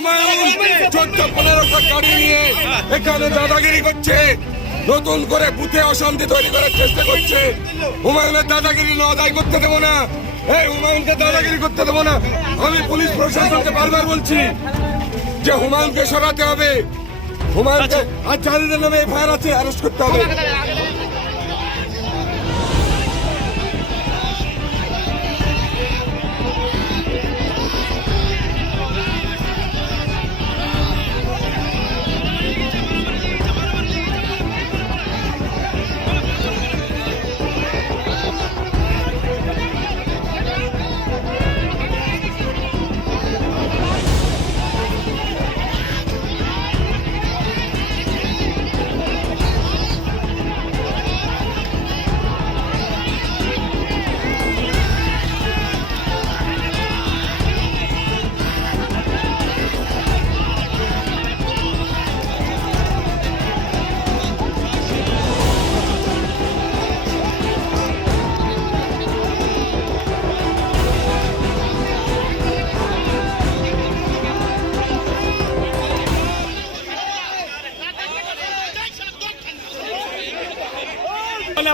হুমায়ুন 14-15টা গাড়ি নিয়ে এখানে দাদাগিরি করছে, নতুন করে বুথে অশান্তি তৈরি করার চেষ্টা করছে। হুমায়ুনের দাদাগিরি আদায় করতে দেবো না, এই হুমায়ুনকে দাদাগিরি করতে দেবো না। আমি পুলিশ প্রশাসনকে বারবার বলছি যে হুমায়ুনকে সরাতে হবে, হুমায়ুনকে আর যাদের নামে এফআইআর আছে অ্যারেস্ট করতে হবে।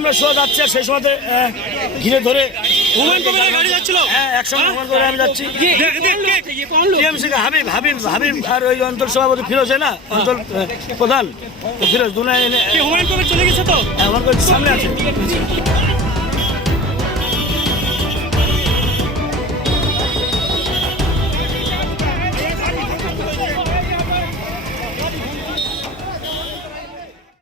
আমরা শো যাচ্ছি, সেই সময় ঘিরে ধরে হুমায়ুন কবিরের গাড়ি যাচ্ছিল। হ্যাঁ, একসঙ্গে হুমায়ুন কবির আমি যাচ্ছি। টিএমসি কে হাবিব হাবিব হাবিব আর ওই অঞ্চল সভাপতি ফিরোজ, না অঞ্চল প্রধান ফিরোজ দুনাই। হুমায়ুন কবির চলে গেছে তো, হুমায়ুন কবির সামনে আছে।